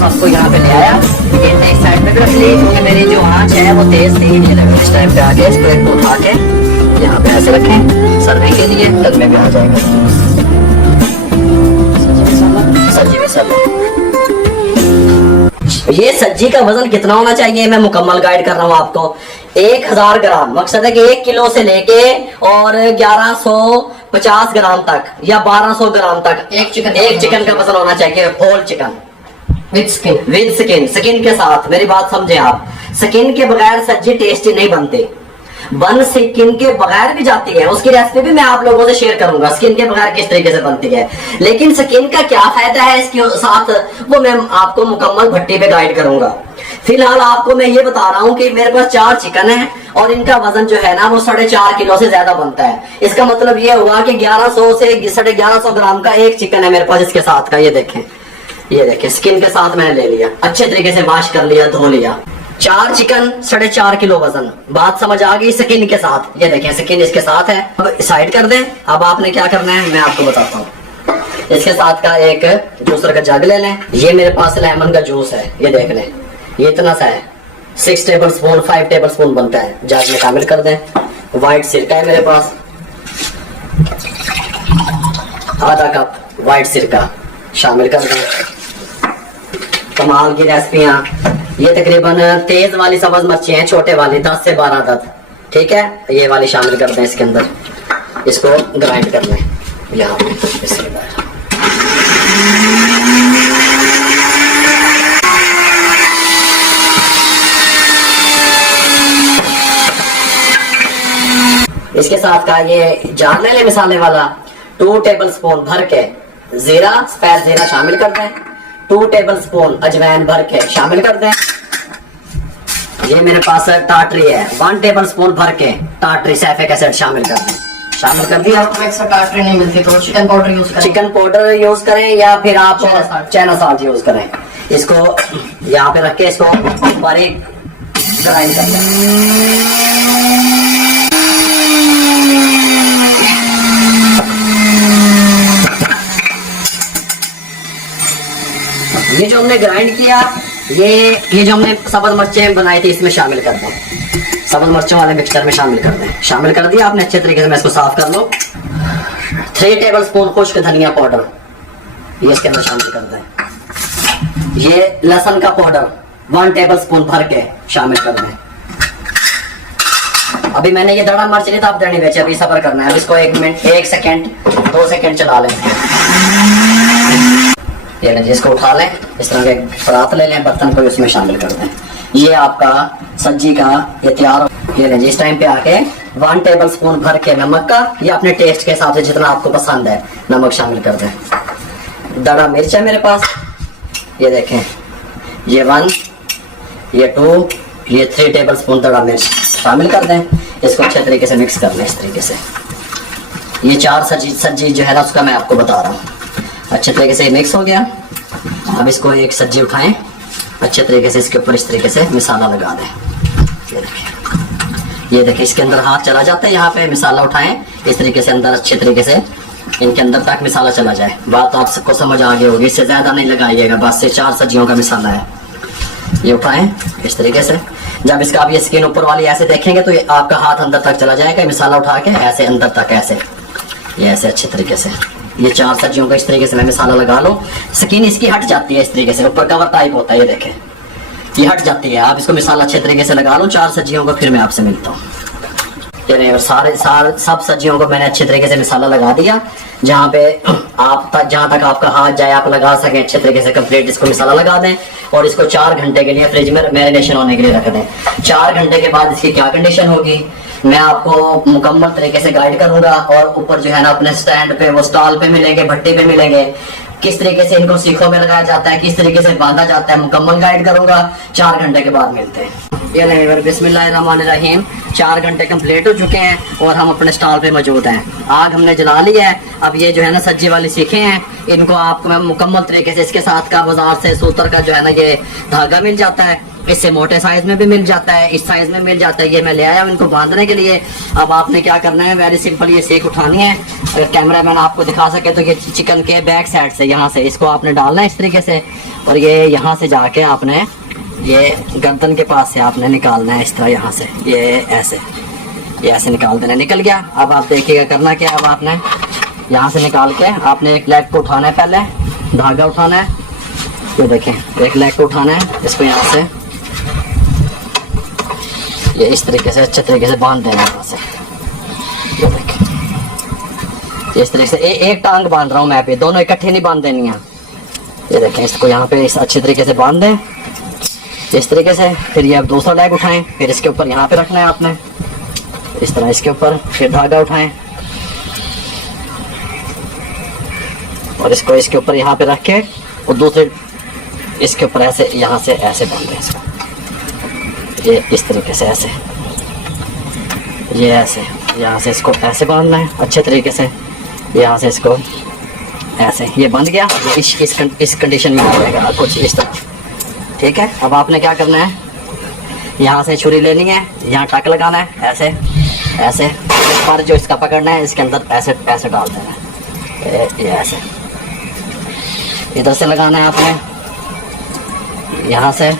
सबको यहाँ पे ले आया, ये एक साइड पे भी रख ली क्योंकि मेरी जो आँच है वो तेज थी। ये देखो इस टाइम पे आके इसको एक को उठा के यहाँ पे ऐसे रखें सर्विंग के लिए, तक में भी आ जाएगा। सब्जी मसाला, ये सब्जी का वजन कितना होना चाहिए मैं मुकम्मल गाइड कर रहा हूँ आपको। 1000 ग्राम, मकसद है कि 1 किलो से लेके और 1150 ग्राम तक या 1200 ग्राम तक एक चिकन का वजन होना चाहिए, whole chicken with skin, skin के साथ। मेरी बात समझे आप, स्किन के बगैर सब्जी टेस्टी नहीं बनती। बन स्किन के बगैर भी जाती है, उसकी रेसिपी भी मैं आप लोगों से शेयर करूंगा, स्किन के बगैर किस तरीके से बनती है। लेकिन स्किन का क्या फायदा है इसके साथ, वो मैं आपको मुकम्मल भट्टी पे गाइड करूंगा। फिलहाल आपको मैं ये बता रहा हूँ कि मेरे पास 4 चिकन है और इनका वजन जो है ना वो 4.5 किलो से ज्यादा बनता है। इसका मतलब ये हुआ कि 1100 से 1150 ग्राम का एक चिकन है मेरे पास इसके साथ का। ये देखें स्किन के साथ मैंने ले लिया, अच्छे तरीके से वॉश कर लिया, धो लिया। 4 चिकन 4.5 किलो वजन, बात समझ आ गई। स्किन के साथ, ये देखें स्किन इसके साथ है। अब साइड कर दें। अब आपने क्या करना है मैं आपको बताता हूँ। इसके साथ का एक जूसर का जग ले लें। ये मेरे पास लेमन का जूस है, ये देख लें, ये इतना सा है, 6 टेबल स्पून 5 टेबल स्पून बनता है। जग में शामिल कर दें। व्हाइट सिरका है मेरे पास, आधा कप व्हाइट सिरका शामिल कर दें। कमाल की रेसिपियां, ये तकरीबन तेज वाली सब्ज मिर्ची हैं, छोटे वाली 10 से 12 अदद, ठीक है। ये वाली शामिल करते हैं इसके अंदर, इसको ग्राइंड कर लें यहाँ पे। इसके साथ का ये जान ले मसाले वाला 2 टेबल स्पून भर के जीरा, सफेद जीरा शामिल कर दें। 2 टेबल स्पून अजवाइन भर के शामिल कर दें। ये मेरे पास टाटरी है, 1 टेबल स्पून भर के टाटरी सैफिक एसिड शामिल कर दें। शामिल कर दिया। टाटरी नहीं मिलती तो चिकन पाउडर यूज करें, चिकन पाउडर यूज करें या फिर आप चाइना सॉल्ट यूज करें। इसको यहाँ पे रख के इसको बारीक ग्राइंड कर लें। ये जो हमने ग्राइंड किया, ये जो हमने सब्ज मिर्चें बनाई थी इसमें शामिल कर दें, सब्ज मिर्चों वाले मिक्सचर में शामिल कर दें। शामिल कर दिया आपने अच्छे तरीके से, मैं इसको साफ कर लो। 3 टेबल स्पून खुश्क धनिया पाउडर ये इसके अंदर शामिल कर दें। ये लहसुन का पाउडर 1 टेबल स्पून भर के शामिल कर दें। अभी मैंने ये दड़ा मिर्च नहीं था, आप दड़ी बेच, अभी सफर करना है। अब इसको 1 मिनट 1 सेकेंड 2 सेकेंड चला लें। ये लें, इसको उठा लें, इस तरह के परात ले लें, बर्तन को उसमें शामिल कर दें। ये आपका सब्जी का ये तैयार। ये लें, इस टाइम पे आके 1 टेबल स्पून भर के नमक का, ये अपने टेस्ट के हिसाब से जितना आपको पसंद है नमक शामिल कर दें। दड़ा मिर्च है मेरे पास, ये देखें, ये 1, ये 2, ये 3 टेबल स्पून दड़ा मिर्च शामिल कर दें। इसको अच्छे तरीके से मिक्स कर लें इस तरीके से। ये 4 सब्जी जो है ना उसका मैं आपको बता रहा हूँ। अच्छे तरीके से मिक्स हो गया। अब इसको एक सब्जी उठाएं, अच्छे तरीके से इसके ऊपर इस तरीके से मसाला लगा दें। ये देखिए इसके अंदर हाथ चला जाता है, यहाँ पे मसाला उठाएं इस तरीके से अंदर, अच्छे तरीके से इनके अंदर तक मसाला चला जाए। बात आप सबको समझ आ गई होगी, इससे ज्यादा नहीं लगाइएगा, बस से 4 सब्जियों का मसाला है। ये उठाएं इस तरीके से। जब इसका आप ये स्किन ऊपर वाली ऐसे देखेंगे तो ये आपका हाथ अंदर तक चला जाएगा। मसाला उठा के ऐसे अंदर तक ऐसे, ये ऐसे अच्छे तरीके से ये 4 सब्जियों का इस तरीके से मैं मसाला लगा लो। स्किन इसकी हट जाती है इस तरीके से, ऊपर कवर टाइप होता है, ये देखें ये हट जाती है। आप इसको मसाला अच्छे तरीके से लगा लो 4 सब्जियों को, फिर मैं आपसे मिलता हूँ। सब सब्जियों को मैंने अच्छे तरीके से मसाला लगा दिया। जहाँ पे आप तक, जहाँ तक आपका हाथ जाए आप लगा सकें अच्छे तरीके से कंप्लीट इसको मसाला लगा दें और इसको 4 घंटे के लिए फ्रिज में मैरिनेशन होने के लिए रख दें। 4 घंटे के बाद इसकी क्या कंडीशन होगी मैं आपको मुकम्मल तरीके से गाइड करूंगा। और ऊपर जो है ना अपने स्टैंड पे, वो स्टॉल पे मिलेंगे, भट्टी पे मिलेंगे, किस तरीके से इनको सीखों में लगाया जाता है, किस तरीके से बांधा जाता है, मुकम्मल गाइड करूंगा। 4 घंटे के बाद मिलते हैं। ये लेवर बिस्मिल्लाहिर्रहमानिर्रहीम 4 घंटे कंप्लीट हो चुके हैं और हम अपने स्टॉल पे मौजूद हैं। आग हमने जला ली है। अब ये जो है ना सज्जी वाली सीखे हैं, इनको आपको मैं मुकम्मल तरीके से इसके साथ का बाजार से सूतर का जो है ना ये धागा मिल जाता है, इससे मोटे साइज में भी मिल जाता है, इस साइज में मिल जाता है। ये मैं ले आया हूँ इनको बांधने के लिए। अब आपने क्या करना है, वेरी सिंपल, ये सीख उठानी है। अगर कैमरा मैन आपको दिखा सके तो ये चिकन के बैक साइड से यहाँ से इसको आपने डालना है इस तरीके से, और ये यहाँ से जाके आपने ये गर्दन के पास से आपने निकालना है इस तरह, यहाँ से ये ऐसे निकाल देना। निकल गया। अब आप देखिएगा करना क्या है। अब आपने यहाँ से निकाल के आपने एक लेग को उठाना है, पहले धागा उठाना है। ये देखें, एक लेग को उठाना है, इसको यहाँ से ये इस तरीके से अच्छे तरीके से बांध देना है यहाँ से। ये देखें, इस तरीके से एक टांग बांध रहा हूँ मैं, पे दोनों इकट्ठे नहीं बांध देनी है। ये देखें, इसको यहाँ पे इस अच्छे तरीके से बांध दें इस तरीके से। फिर ये अब दूसरा लेग उठाएं, फिर इसके ऊपर यहाँ पे रखना है आपने इस तरह, इसके ऊपर फिर धागा उठाएं और इसको इसके ऊपर यहाँ पे रख के और दूसरे इसके ऊपर ऐसे यहाँ से ऐसे बांधें इसको, ये इस तरीके से ऐसे, ये ऐसे यहाँ से इसको ऐसे बांधना है अच्छे तरीके से। यहाँ से इसको ऐसे, ये बंध गया। ये इस कंडीशन में आ जाएगा कुछ इस तरह, ठीक है। अब आपने क्या करना है, यहाँ से छुरी लेनी है, यहाँ टक लगाना है ऐसे ऐसे, पर जो इसका पकड़ना है इसके अंदर ऐसे ऐसे डाल देना है, ये ऐसे इधर से लगाना है आपने, यहाँ से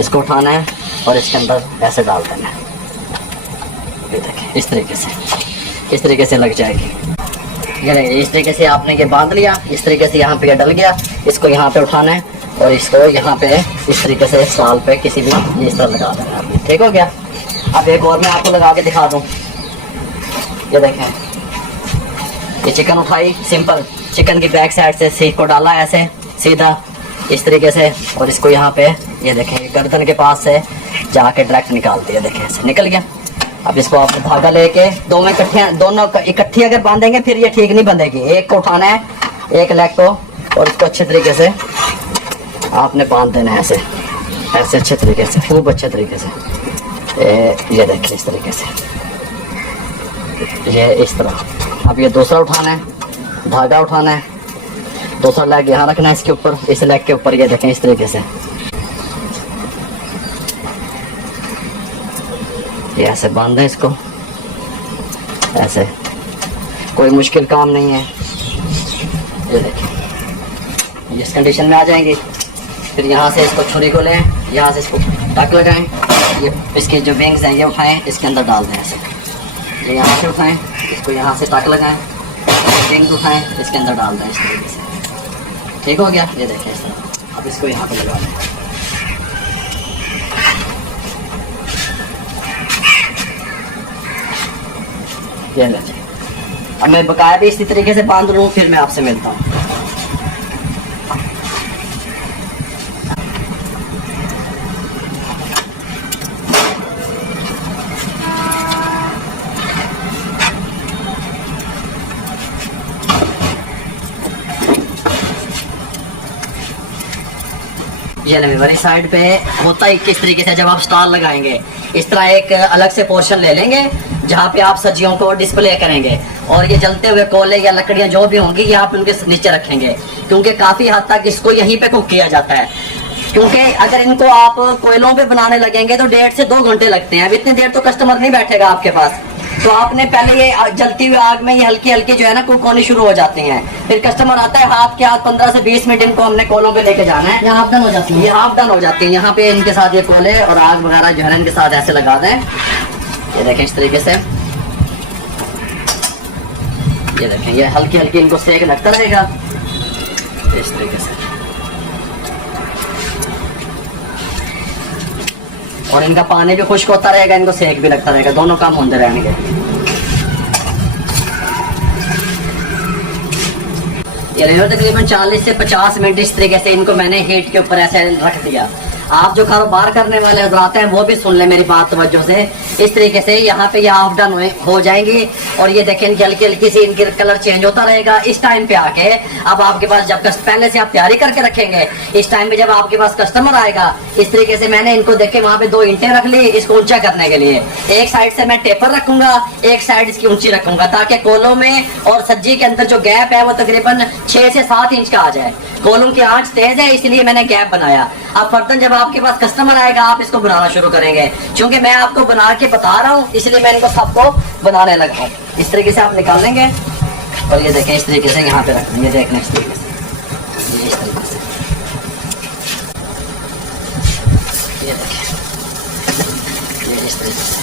इसको उठाना है और इसके अंदर ऐसे डाल देना है। ये देखिए, इस तरीके से लग जाएगी। ये देखिए, इस तरीके से आपने ये बांध लिया, इस तरीके से यहाँ पे ये डल गया। इसको यहाँ पे उठाना है और इसको यहाँ पे इस तरीके से स्टॉल पे किसी भी इस तरह लगा देना है। ठीक हो गया। अब एक और मैं आपको लगा के दिखा दूँ। ये देखें, ये चिकन उठाई, सिंपल चिकन की बैक साइड से सीख को डाला ऐसे सीधा इस तरीके से, और इसको यहाँ पे ये देखें गर्दन के पास से जाके डायरेक्ट निकाल दिया। देखें ऐसे निकल गया। अब इसको आप धागा लेके दोनों इकट्ठी अगर बांधेंगे फिर ये ठीक नहीं बंधेगी। एक को उठाना है, एक लेग को, और इसको अच्छे तरीके से आपने बांध देना है ऐसे ऐसे अच्छे तरीके से, खूब अच्छे तरीके से। ये देखिए इस तरीके से, ये इस तरह। अब ये दूसरा उठाना है, धागा उठाना है, दूसरा लेग यहाँ रखना है इसके ऊपर, इस लेग के ऊपर। ये देखें इस तरीके से, ये ऐसे बांध दें इसको ऐसे, कोई मुश्किल काम नहीं है। ये देखिए, इस कंडीशन में आ जाएंगे। फिर यहाँ से इसको छुरी को लें, यहाँ से इसको टक लगाएं, ये इसके जो विंग्स हैं ये उठाएं, इसके अंदर डाल दें ऐसे। ये यहाँ से उठाएं, इसको यहाँ से टक लगाएं, विंग्स उठाएं, इसके अंदर डाल दें इस तरीके से। ठीक हो गया। ये देखिए इस तरह। अब इसको यहाँ पे लगा दें। ये लीजिए। अब मैं बकाया भी इसी तरीके से बांध लूँ, फिर मैं आपसे मिलता हूँ। ये मेरी साइड पे होता है किस तरीके से, जब आप स्टॉल लगाएंगे इस तरह एक अलग से पोर्शन ले लेंगे जहाँ पे आप सब्जियों को डिस्प्ले करेंगे, और ये जलते हुए कोयले या लकड़ियाँ जो भी होंगी ये आप उनके नीचे रखेंगे, क्योंकि काफ़ी हद तक इसको यहीं पे कुक किया जाता है। क्योंकि अगर इनको आप कोयलों पे बनाने लगेंगे तो 1.5 से 2 घंटे लगते हैं। अब इतनी देर तो कस्टमर नहीं बैठेगा आपके पास, तो आपने पहले ये जलती हुई आग में ये हल्की हल्की जो है ना कुक होनी शुरू हो जाती हैं। फिर कस्टमर आता है, हाथ के हाथ 15 से 20 मिनट इनको हमने कोलों पे लेके जाना है। यहाँ हाफ डन हो जाती है, ये हाफ डन हो जाती है। यहाँ पे इनके साथ ये कोले और आग वगैरह जो है ना इनके साथ ऐसे लगा दें। ये देखें इस तरीके से, ये देखें ये हल्की हल्की इनको सेक लगता रहेगा इस तरीके से, और इनका पानी भी खुश्क होता रहेगा, इनको सेक भी लगता रहेगा, दोनों काम होते रहेंगे। ये तकरीबन 40 से 50 मिनट इस तरीके से इनको मैंने हीट के ऊपर ऐसे रख दिया। आप जो कारोबार करने वाले हजरात हैं वो भी सुन ले मेरी बात तवज्जो से। इस तरीके से यहाँ पे ये हाफ डन हो जाएंगी और ये देखें इनकी हल्की हल्की सी इनकी कलर चेंज होता रहेगा। इस टाइम पे आके अब आपके पास जब पहले से आप तैयारी करके रखेंगे, इस टाइम पे जब आपके पास कस्टमर आएगा, इस तरीके से मैंने इनको देखे वहां पे 2 ईंटें रख ली इसको ऊंचा करने के लिए। एक साइड से मैं टेपर रखूंगा, एक साइड इसकी ऊंची रखूंगा ताकि कोलों में और सज्जी के अंदर जो गैप है वो तकरीबन 6 से 7 इंच का आ जाए। कोलों की आंच तेज है इसलिए मैंने गैप बनाया। अब फर्दन जब आपके पास कस्टमर आएगा आप इसको बनाना शुरू करेंगे। क्योंकि मैं आपको बना के बता रहा हूँ इसलिए मैं इनको सबको बनाने लगा हूँ। इस तरीके से आप निकाल लेंगे और ये देखें इस तरीके से यहाँ पे रख देंगे। देखना इस तरीके से, ये इस तरीके से, ये देखें, ये इस तरीके से।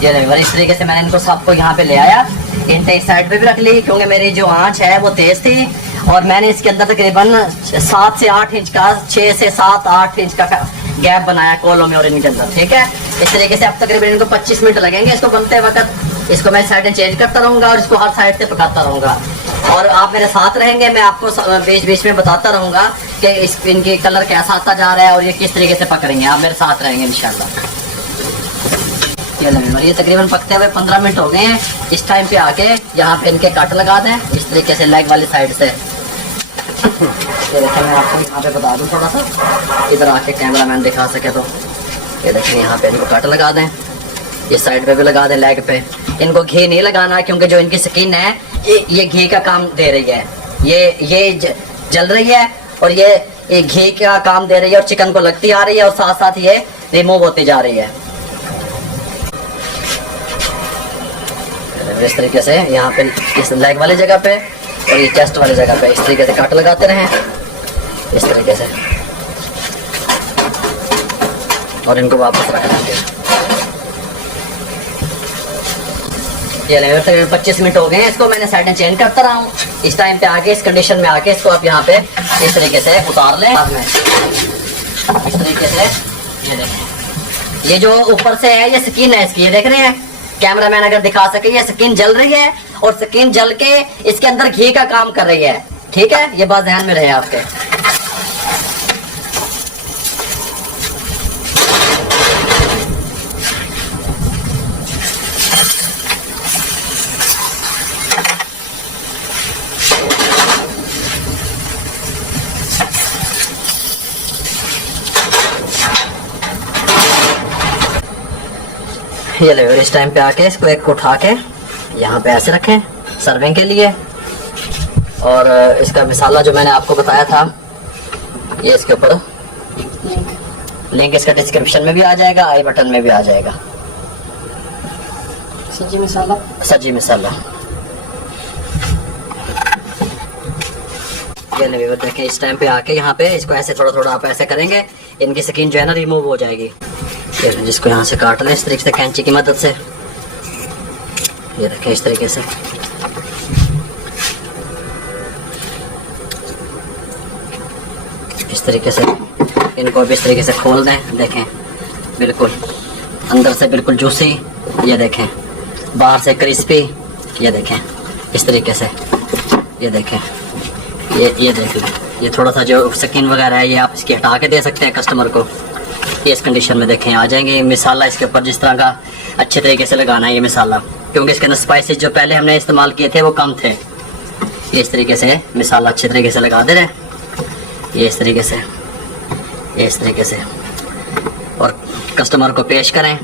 ये देखो इस तरीके से मैंने इनको सबको यहाँ पे ले आया। ईंटें इस साइड पे भी रख ली क्योंकि मेरी जो आंच है वो तेज थी और मैंने इसके अंदर तकरीबन 7 से 8 इंच का 6 से 7-8 इंच का गैप बनाया कोलों में और इनके अंदर। ठीक है, इस तरीके से अब तकरीबन इनको 25 मिनट लगेंगे इसको बनते वक्त। इसको मैं साइडें चेंज करता रहूंगा और इसको हर साइड से पकाता रहूंगा और आप मेरे साथ रहेंगे। मैं आपको बीच बीच में बताता रहूंगा कि इनकी कलर कैसा आता जा रहा है और ये किस तरीके से पक रही है। आप मेरे साथ रहेंगे इंशाल्लाह। ये तकरीबन पकते हुए 15 मिनट हो गए हैं। इस टाइम पे आके यहाँ पे इनके कट लगा दें इस तरीके से लेग वाली साइड से। ये देखें मैं आपको यहाँ पे बता दूँ थोड़ा सा, इधर आके कैमरा मैन दिखा सके तो। ये देखें यहाँ पे इनको कट लगा दें, ये साइड पे भी लगा दें लेग पे। इनको घी नहीं लगाना क्योंकि जो इनकी स्किन है ये घी का काम दे रही है। ये जल रही है और ये घी का काम दे रही है और चिकन को लगती आ रही है और साथ साथ ये रिमूव होती जा रही है। इस तरीके से यहाँ पे इस लेग वाली जगह पे और ये चेस्ट वाली जगह पे इस तरीके से काट लगाते रहें इस तरीके से और इनको वापस रख देंगे। ये 25 मिनट हो गए हैं। इसको मैंने साइडें चेंज करता रहा हूँ। इस टाइम पे आके इस कंडीशन में आके इसको आप यहाँ पे इस तरीके से उतार लें। इस तरीके से ये देखें, ये जो ऊपर से है ये स्किन है इसकी, ये देख रहे हैं कैमरामैन अगर दिखा सके, ये स्किन जल रही है और स्किन जल के इसके अंदर घी का काम कर रही है। ठीक है, ये बात ध्यान में रहे आपके। ये ले इस टाइम पे आके इसको एक उठा के यहाँ पे ऐसे रखें सर्विंग के लिए। और इसका मिसाला जो मैंने आपको बताया था ये इसके ऊपर लिंक इसका डिस्क्रिप्शन में भी आ जाएगा, आई बटन में भी आ जाएगा। सज्जी मिसाला, सज्जी मिसाला। ये ले देखिए इस टाइम पे आके यहाँ पे इसको ऐसे थोड़ा थोड़ा आप ऐसे करेंगे, इनकी स्किन जो है ना रिमूव हो जाएगी। जिसको यहाँ से काट लें इस तरीके से कैंची की मदद से। ये रखें इस तरीके से। इस तरीके से इनको भी इस तरीके से खोल दें। देखें बिल्कुल अंदर से बिल्कुल जूसी, ये देखें बाहर से क्रिस्पी। ये देखें इस तरीके से, ये देखें ये देख लें। ये थोड़ा सा जो स्किन वगैरह है ये आप इसकी हटा के दे सकते हैं कस्टमर को। ये इस कंडीशन में देखें आ जाएंगे। ये मिसाला इसके ऊपर जिस तरह का अच्छे तरीके से लगाना है ये मिसाला, क्योंकि इसके अंदर स्पाइसेस जो पहले हमने इस्तेमाल किए थे वो कम थे। ये इस तरीके से मिसाला अच्छे तरीके से लगा दे रहे, ये इस तरीके से, ये इस तरीके से और कस्टमर को पेश करें।